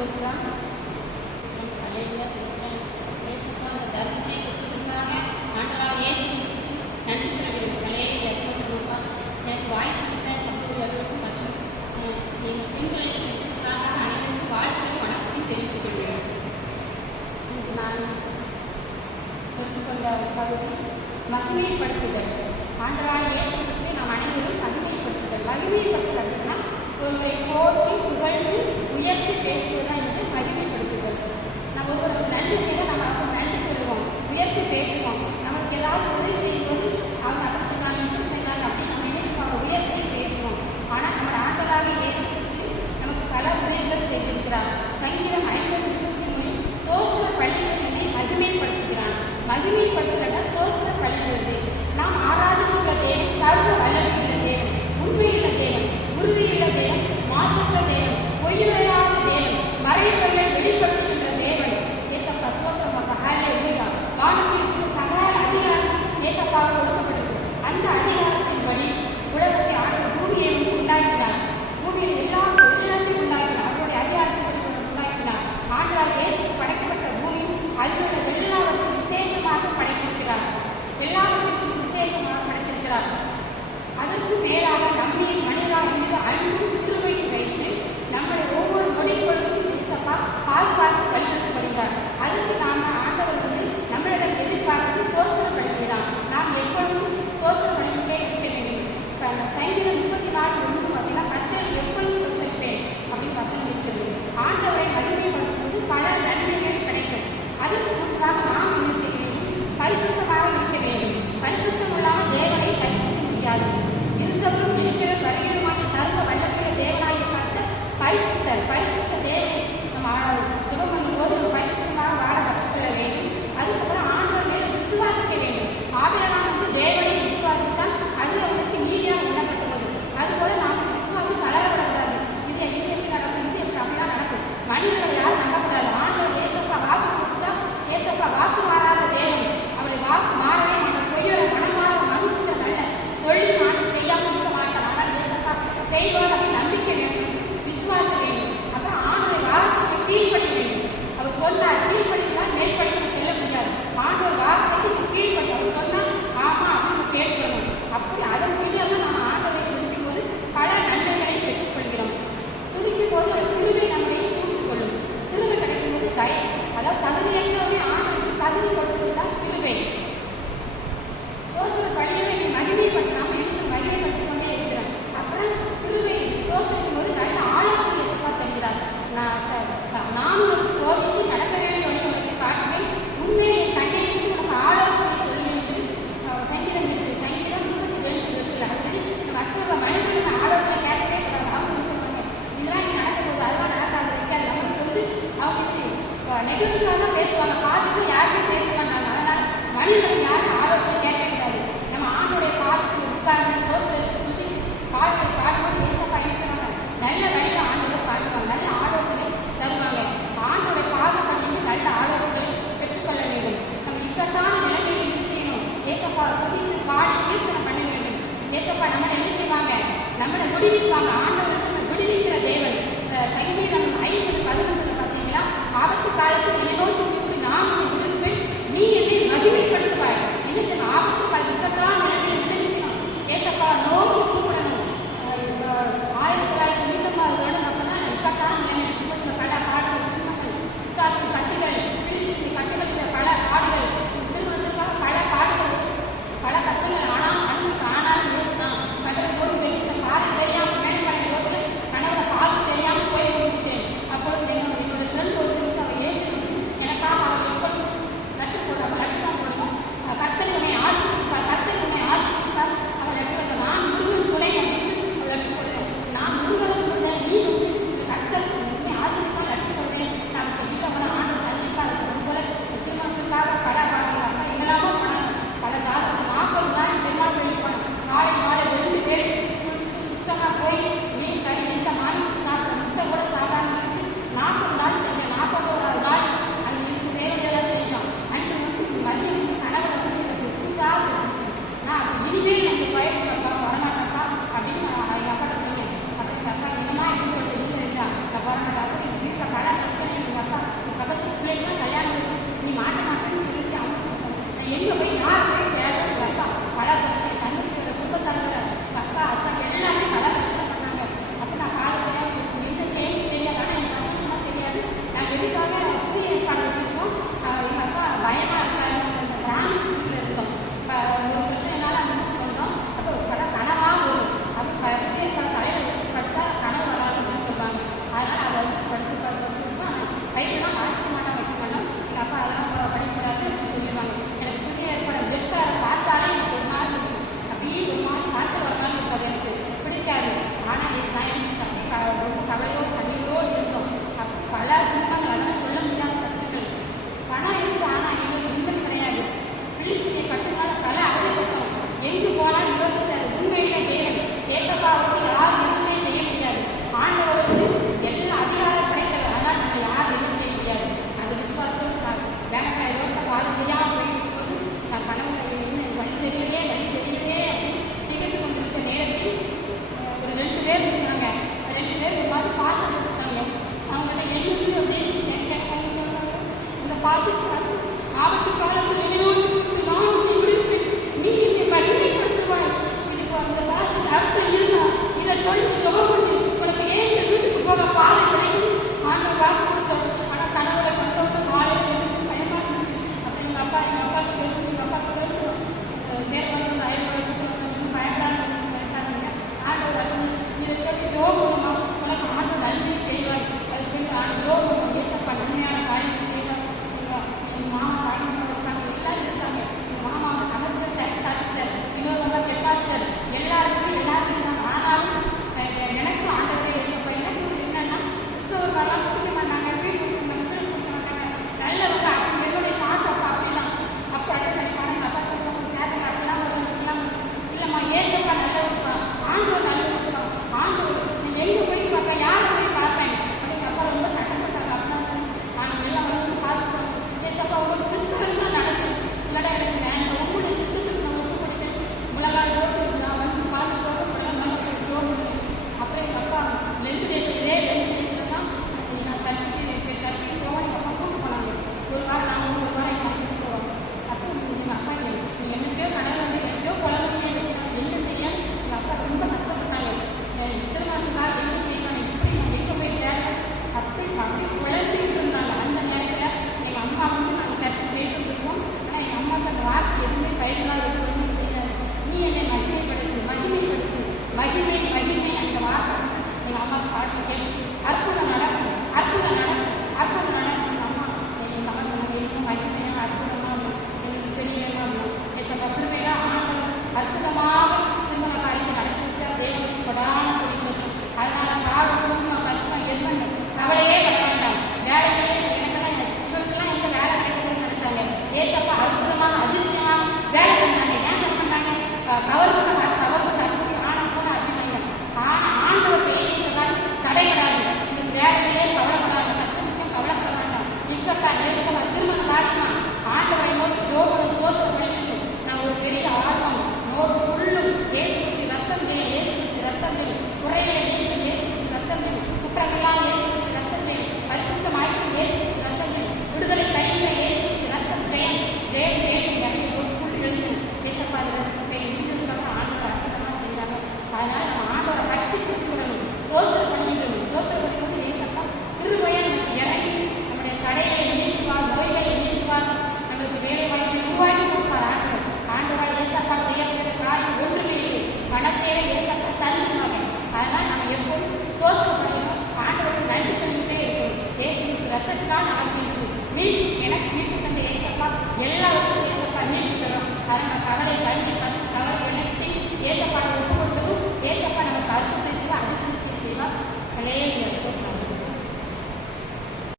சொல்கிறான் அலையில சொல்கிறேன் இயேசுக்கு அந்த தர்மத்தை கொடுத்துருக்காங்க ஆண்டவா இயேசுக்கு நன்றி சொல்கிறேன் அலையில சொல்கிறப்பா எனக்கு வாய்ப்பு கொடுத்த சந்தோஷம் மற்றும் எங்கள் பெண்களை சென்று சார்பாக அனைவருக்கும் வாழ்க்கையும் வணக்கத்தையும் தெரிவித்துக் கொள்கிறேன். இன்று நான் எடுத்துக்கொண்ட பகுதி மகிமைப்படுத்துதல். ஆண்டவா இயேசு கிறிஸ்து நாம் அனைவரும் மகிமைப்படுத்துதல். மகிமைப்படுத்துதல்னா இவங்களை போற்றி புகழ்ந்து உயர்த்தி பேசுவது தான் வந்து மகிழ்ச்சிப்படுத்துகிறது நம்ம ஒரு நன்றி செய்ய நம்ம நெகட்டிவாக தான் பேசுவாங்க. பாசிட்டிவ் யாருமே பேச மாட்டாங்க அதனால் மனிதன் யாரும் ஆலோசனை கேட்க முடியாது நம்ம ஆணுடைய பாதத்தில் உட்கார்ந்து சோசியல் குத்தி பாட்டு பாடும்போது ஏச பயணிச்சுவாங்க நல்ல வழியில் ஆண்டோட காட்டுவாங்க நல்ல ஆலோசனை தருவாங்க. ஆண்டோடைய பாதத்தில் வந்து நல்ல ஆலோசனை பெற்றுக்கொள்ள வேண்டும். நம்ம இக்கட்டான நிலைமையை என்ன செய்யணும்? ஏசப்பா குதித்து பாடி கீர்த்தனை பண்ண வேண்டும். ஏசப்பா நம்மளை என்ன செய்வாங்க நம்மளை விடுவிப்பாங்க. ஆண்டவருக்கு விடுவிக்கிற தேவன். சகிதை நம்ம ஐந்து பதினொன்று ஆபத்து காலத்தில் என்னோடு நாம் என்னை நீ என்னை மகிமைப்படுத்த 您可不可以？a hora எல்லாவற்றும் ஏசப்பா மீட்டு தரும் கரண கவலை கல்வி கஷ்டம் கவலை எல்லாத்தையும் ஏசப்பா ஒப்பு கொடுத்ததும் ஏசப்பா நமக்கு அற்புதம் செய்வா அதிசயத்தை செய்வா கலையை